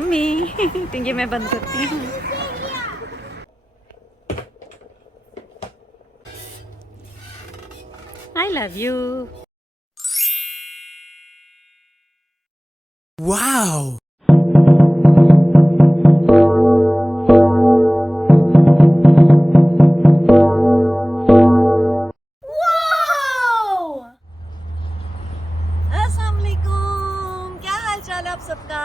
अम्मी ये मैं बंद करती हूँ। I love you. वाओ। आप सबका,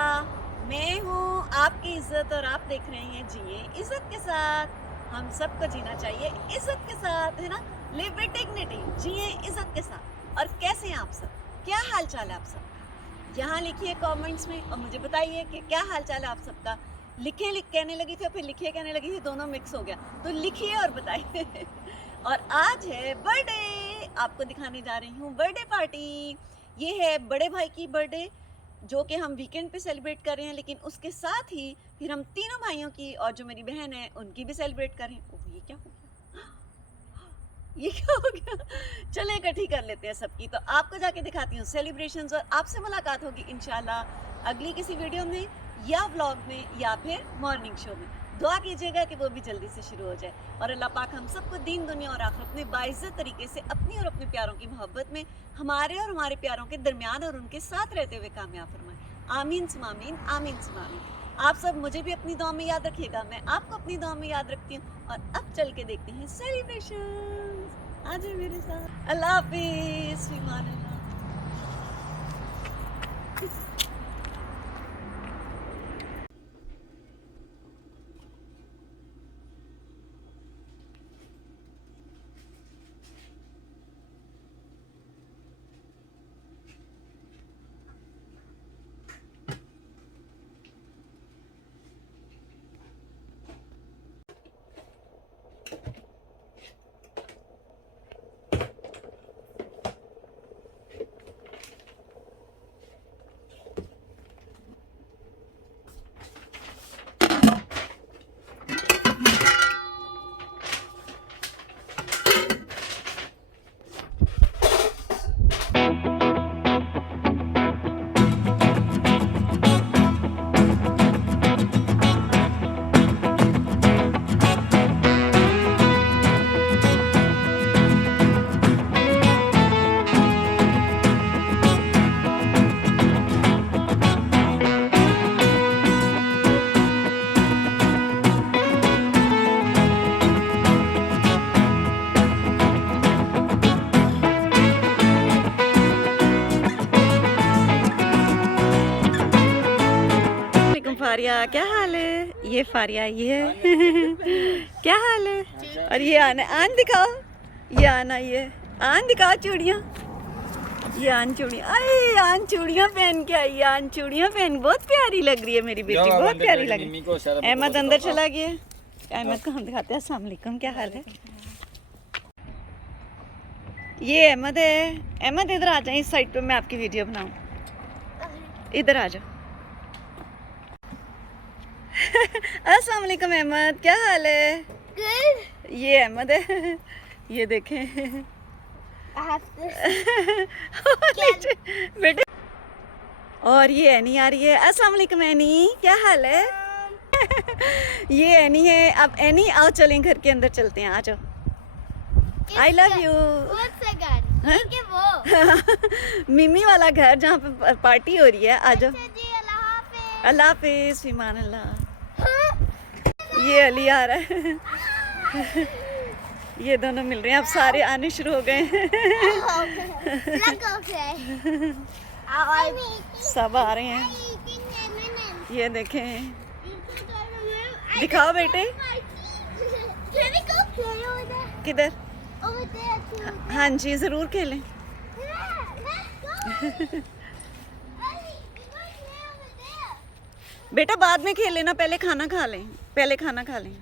मैं हूँ आपकी इज्जत और आप देख रहे हैं जिए इज्जत के साथ। हम सबको जीना चाहिए इज्जत के साथ, है ना। लिव विद डिग्निटी, जिए इज्जत के साथ। और कैसे हैं आप सब, क्या हाल चाल है आप सबका? यहाँ लिखिए कमेंट्स में और मुझे बताइए कि क्या हाल चाल है आप सबका। लिख कहने लगी थी, फिर लिखिए कहने लगी थी, दोनों मिक्स हो गया। तो लिखिए और बताइए। और आज है बर्थडे, आपको दिखाने जा रही हूँ बर्थडे पार्टी। ये है बड़े भाई की बर्थडे, जो कि हम वीकेंड पे सेलिब्रेट कर रहे हैं, लेकिन उसके साथ ही फिर हम तीनों भाइयों की और जो मेरी बहन है उनकी भी सेलिब्रेट कर रहे हैं। ओह, ये क्या हो गया, ये क्या हो गया? चले इकट्ठी कर लेते हैं सबकी। तो आपको जाके दिखाती हूँ सेलिब्रेशंस और आपसे मुलाकात होगी इंशाल्लाह अगली किसी वीडियो में या व्लॉग में या फिर मॉर्निंग शो में। दुआ कीजिएगा कि वो भी जल्दी से शुरू हो जाए और अल्लाह पाक हम सबको दीन दुनिया और आखिरत में बाइज्जत तरीके से अपनी और अपने प्यारों की मोहब्बत में हमारे और हमारे प्यारों के दरमियान और उनके साथ रहते हुए कामयाब फरमाए। आमीन सुमामीन, आमीन सुमामीन। आप सब मुझे भी अपनी दुआ में याद रखिएगा, मैं आपको अपनी दुआ में याद रखती हूँ। और अब चल के देखते हैं सेलिब्रेशन। आ जाए मेरे साथ। अल्लाह हाफिज़, ईमान अल्लाह। फारिया, क्या हाल है? ये फारिया, ये क्या हाल है? और ये आन दिखाओ, ये आना, ये आन दिखाओ चूड़ियाँ, ये आन चूड़ियाँ। अरे आन चूड़ियाँ पहन के आई, आन चूड़ियाँ पहन, बहुत प्यारी लग रही है मेरी बेटी, बहुत प्यारी लग रही है। अहमद अंदर चला गया, अहमद को हम दिखाते हैं। अस्सलाम वालेकुम, क्या हाल है? ये अहमद है। अहमद इधर आ जाए, इस साइड पे मैं आपकी वीडियो बनाऊँ, इधर आ जाओ। अस्सलाम वालेकुम अहमद, क्या हाल है? Good. ये अहमद है, ये देखें। बेटे, और ये एनी आ रही है। अस्सलाम वालेकुम एनी, क्या हाल है? ये एनी है। अब एनी आओ, चलें घर के अंदर चलते हैं, आ जाओ। I love you. मिमी वाला घर जहाँ पे पार्टी हो रही है, आ जाओ। अल्लाह हाफिज़, ईमान अल्लाह। ये अली आ रहा है। ये दोनों मिल रहे हैं, अब सारे आने शुरू हो गए हैं। सब आ रहे हैं, ये देखें। दिखाओ बेटे, किधर? हाँ जी, ज़रूर खेलें। बेटा बाद में खेल लेना, पहले खाना खा लें, पहले खाना खा लें।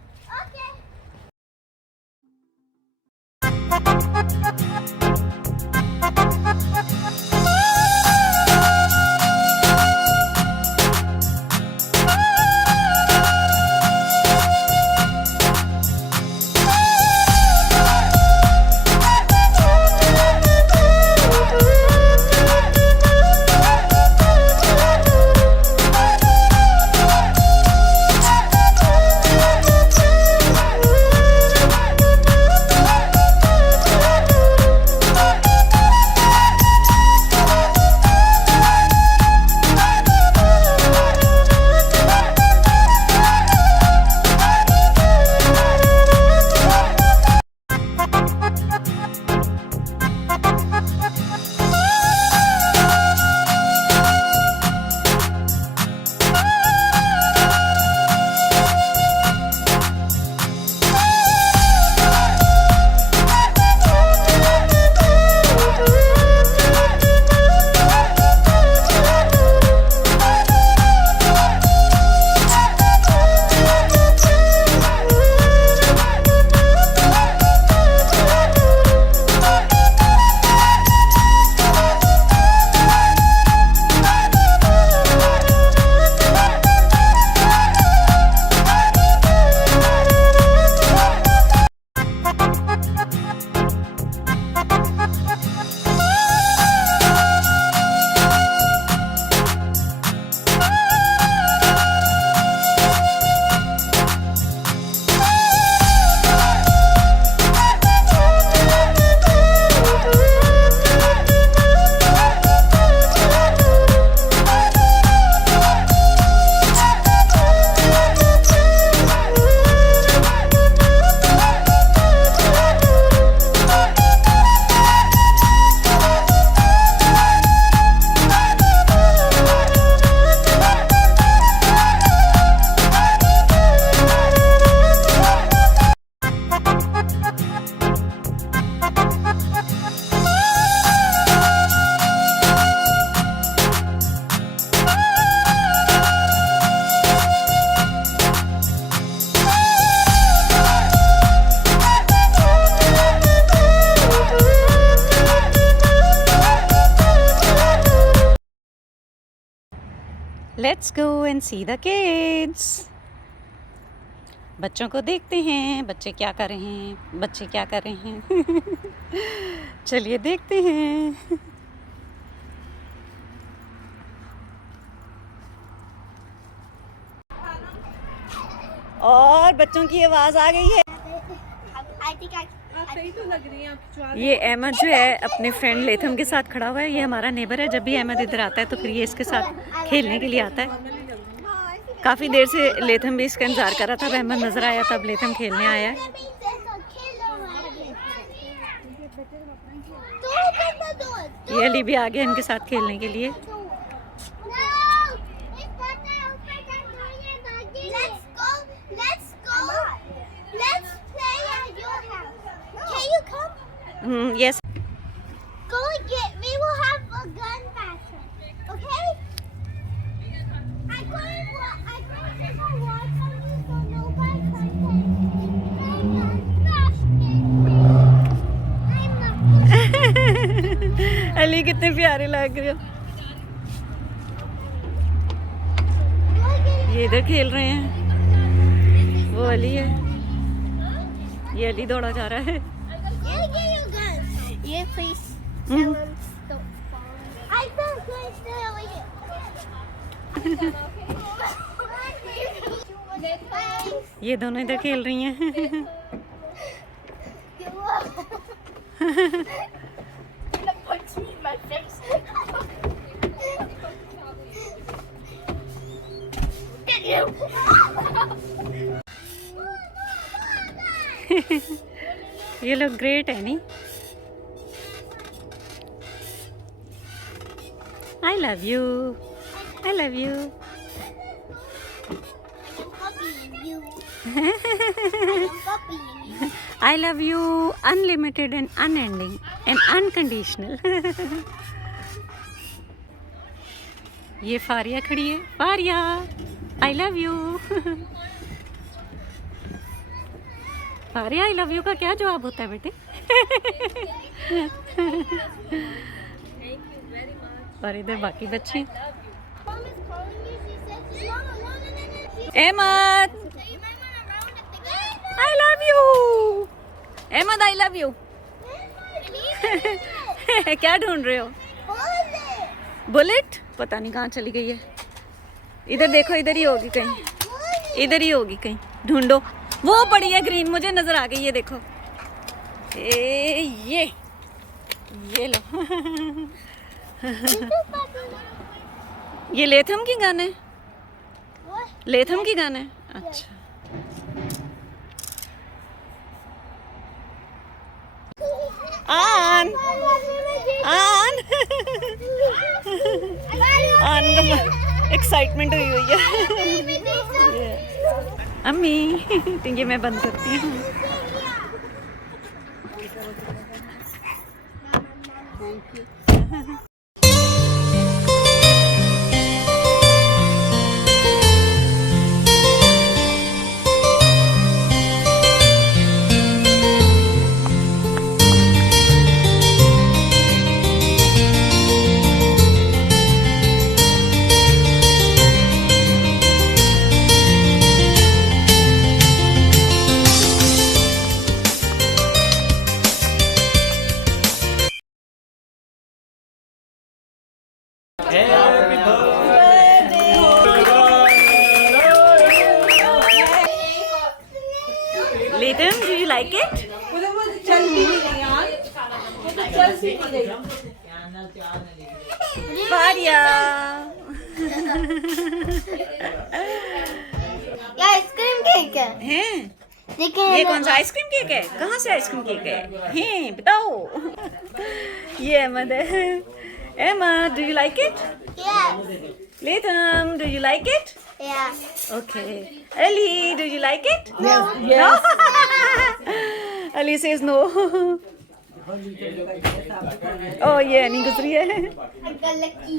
Let's go and see the kids. बच्चों को देखते हैं, बच्चे क्या कर रहे हैं, बच्चे क्या कर रहे हैं। चलिए देखते हैं। और बच्चों की आवाज़ आ गई है। ये अहमद जो है अपने फ्रेंड लेथम के साथ खड़ा हुआ है। ये हमारा नेबर है। जब भी अहमद इधर आता है तो फिर ये इसके साथ खेलने के लिए आता है। काफ़ी देर से लेथम भी इसका इंतज़ार कर रहा था। अब अहमद नज़र आया तब लेथम खेलने आया है। ये अली भी आ गया इनके साथ खेलने के लिए। Yes. Go get. We will have a gun battle. Okay? I'm going to watch on you so nobody can I'm not. Ali कितने प्यारे लग रहे हो। ये इधर खेल रहे हैं। वो अली है। ये अली दौड़ा जा रहा है। Yeah, please. Don't fall. I felt good still. ये दोनों इधर खेल रही हैं। ये लोग ग्रेट है नहीं। I love you. I love you. I love you unlimited and unending and unconditional. ये फारिया खड़ी है। Faria I love you. Faria I love you का क्या जवाब होता है बेटे? और इधर बाकी बच्चे। Ahmad I love you. Ahmad I love you. क्या ढूंढ रहे हो? बुलेट? पता नहीं कहाँ चली गई है। इधर देखो, इधर ही होगी कहीं। इधर ही होगी कहीं। ढूंढो। वो पड़ी है ग्रीन, मुझे नजर आ गई है। देखो ये लो। ये लेथम की गन है। लेथम की गन है। अच्छा आन आन आन एक्साइटमेंट हुई है। अम्मी ये मैं बंद करती हूँ। Latham, do you like it? Faria. ये आइसक्रीम केक है। हैं? देखिए ये कौन सा आइसक्रीम केक है? कहाँ से आइसक्रीम केक है? हैं, बताओ। ये अहमद है। Emma, do you like it? Yes. Latham, do you like it? Yeah. Okay. Ali, do you like it? No. No? Ali says no. Oh, yeah, नहीं गुजरी है। I got lucky.